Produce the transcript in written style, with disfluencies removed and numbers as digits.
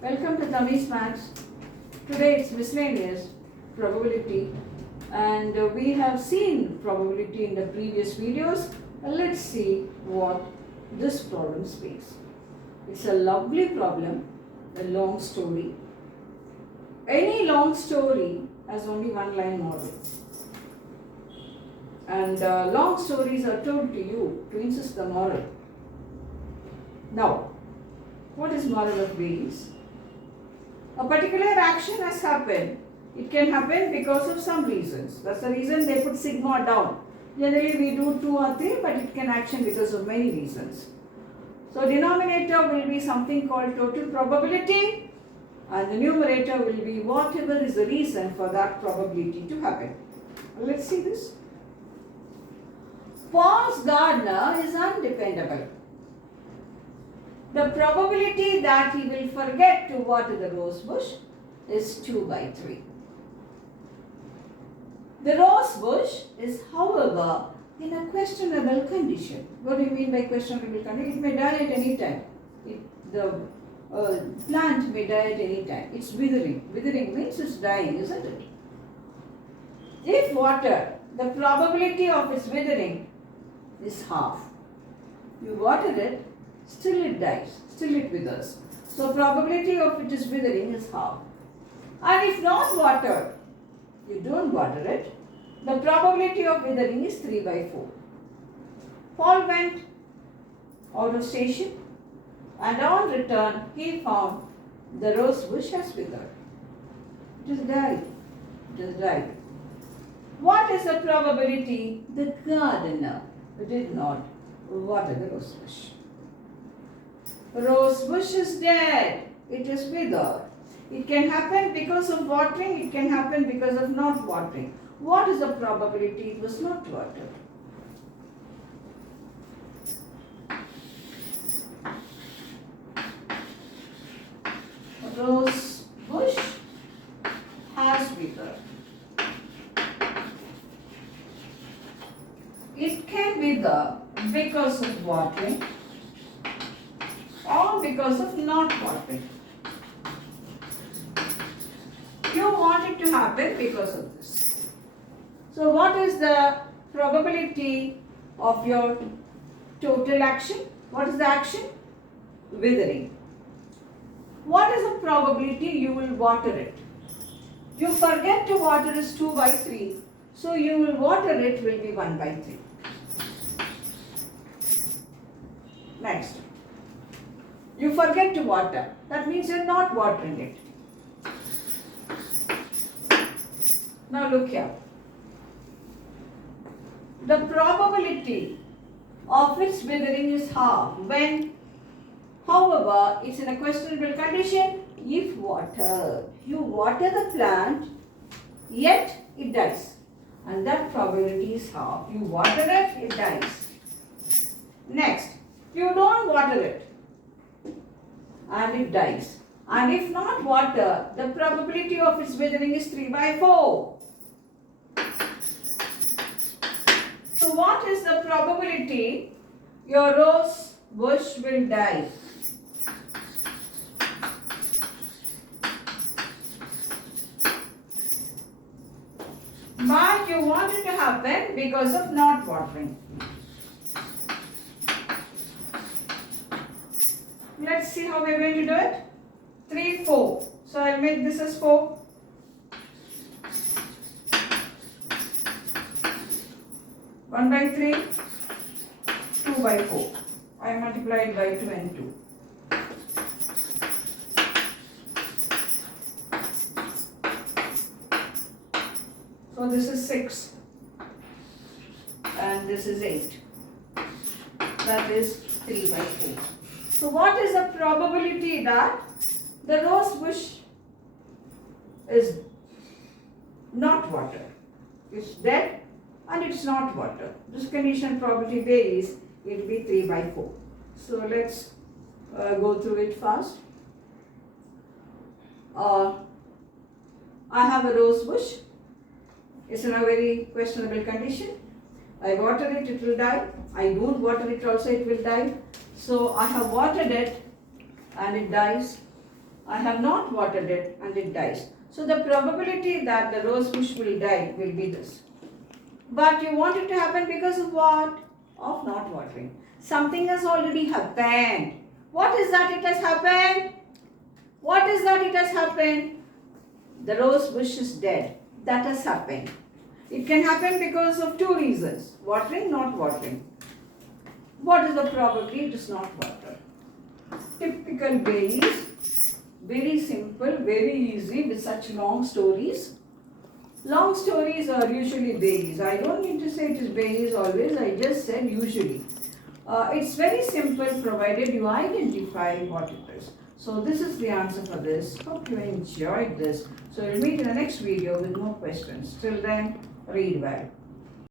Welcome to Tammy's Maths. Today it's miscellaneous probability, and we have seen probability in the previous videos. Let's see what this problem speaks. It's a lovely problem, a long story. Any long story has only one line moral, and long stories are told to you to insist the moral. Now, what is moral of these? A particular action has happened. It can happen because of some reasons. That's the reason they put sigma down. Generally we do 2 or 3, but it can action because of many reasons. So denominator will be something called total probability, and the numerator will be whatever is the reason for that probability to happen. Let's see this. Paul's gardener is undependable. The probability that he will forget to water the rose bush is 2 by 3. The rose bush is, however, in a questionable condition. What do you mean by questionable condition? It may die at any time. The plant may die at any time. It's withering. Withering means it's dying, isn't it? If water, the probability of its withering is half. You water it, still it dies, still it withers. So probability of it is withering is half. And if not watered, you don't water it, the probability of withering is 3 by 4. Paul went out of station, and on return he found the rose bush has withered. It has died. It has died. What is the probability? The gardener did not water the rose bush. Rose bush is dead. It is withered. It can happen because of watering. It can happen because of not watering. What is the probability it was not watered? Rose bush has withered. It can wither because of watering or because of not watering. You want it to happen because of this. So what is the probability of your total action? What is the action? Withering. What is the probability you will water it? You forget to water is 2 by 3. So you will water it will be 1 by 3. Next. You forget to water. That means you're not watering it. Now look here. The probability of its withering is half when, however, it's in a questionable condition if water. You water the plant, yet it dies. And that probability is half. You water it, it dies. Next, you don't water it, and it dies. And if not water, the probability of its withering is 3 by 4. So what is the probability your rose bush will die? But you want it to happen because of not watering. Let's see how we're going to do it. 3, 4. So I'll make this as 4. One by 3, 2 by 4. I multiplied by 2 and 2. So this is 6 and this is 8. That is 3 by 4. So what is the probability that the rose bush is not watered? It's dead and it's not watered. This condition probability varies. It will be 3 by 4. So let's go through it fast. I have a rose bush. It's in a very questionable condition. I water it, it will die. I don't water it also, it will die. So I have watered it and it dies. I have not watered it and it dies. So the probability that the rose bush will die will be this. But you want it to happen because of what? Of not watering. Something has already happened. What is that it has happened? What is that it has happened? The rose bush is dead. That has happened. It can happen because of two reasons. Watering, not watering. What is the probability it is not watered? Typical berries. Very simple, very easy with such long stories. Long stories are usually berries. I don't need to say it is berries always. I just said usually. It's very simple provided you identify what it is. So this is the answer for this. Hope you enjoyed this. So we'll meet in the next video with more questions. Till then, read well.